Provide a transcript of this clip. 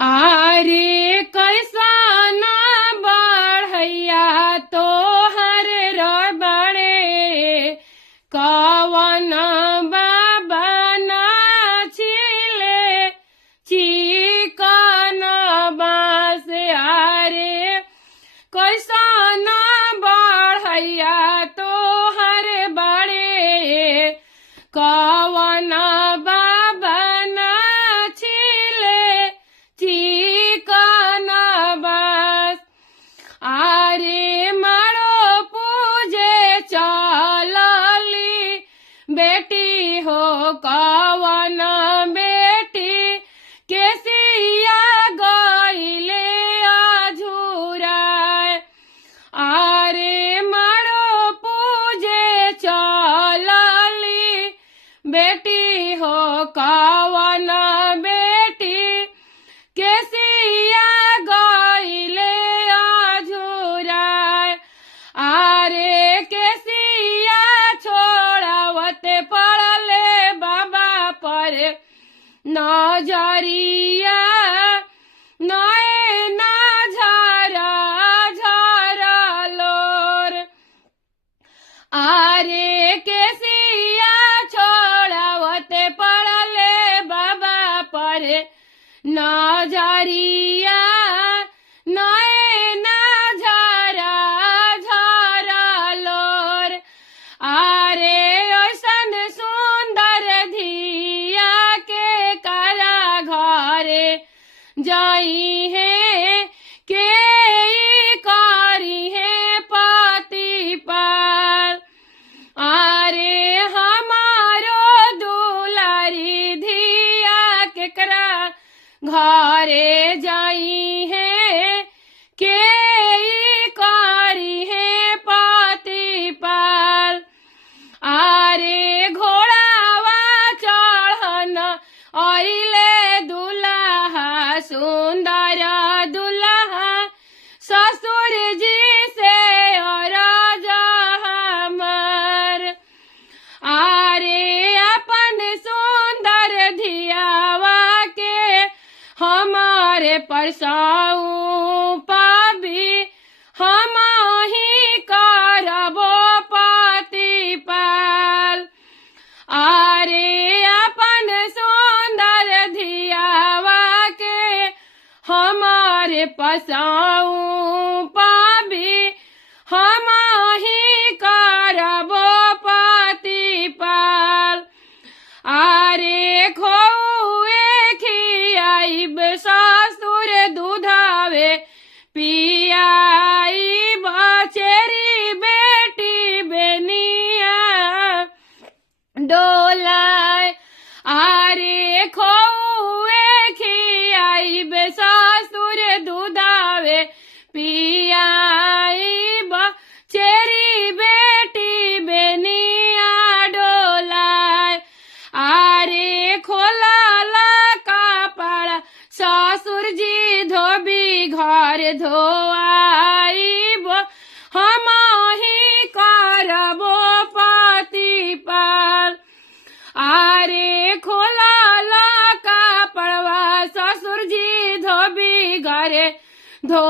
आरे कैसन बढ़ैया तोहर बड़े कवन बाबा छिले चिकन बास। आरे कैसन बढ़ैया तोहर बड़े कवन बाबा छिले चिकन बास। आरे मारो पूजे चलली बेटी हो कवन बेटी केसिया गईले अझुराय। आरे मारो पूजे चलली बेटी हो कवन बेटी केसिया गईले अझुराय। आरे केसिया छोड़ावते पड़ले बाबा पर नजरिया नए ना झरा झरलोर। आरे केसिया छोड़ावते पड़ले बाबा पर नजरिया नए ना झरा झरलोर। आरे ऐसन सुंदर धिया के करा घरे जाई है के करी है पति पाल। आरे हमारो दुलारी धिया केकरा घरे जाई है के करी है पति पाल। आरे घोड़ावा चढ़न आइले दुल्हा सुंदर दुल्हा ससुर जी से अरज हमर। आरे अपन सुंदर धियावा के हमारे परसाऊ पाबी हम ही करबो पति पाल। आरे अपन सुंदर धियावा के हमारे पसाऊ पाबी हम ही करबो पति पाल। आरे खोए खियाइब ससुर दूधावे पियाइब चेरी बेटी बेनिया डोलाय। आरे खोए खियाइब ससुर दूधावे पियाइब चेरी बेटी बेनिया डोलाय। आरे खोलाला कपड़ा ससुर जी धोबी घर धोआइब हम ही करबो पति पाल। आरे खोलाला कपड़वा ससुर जी धोबी घरे धो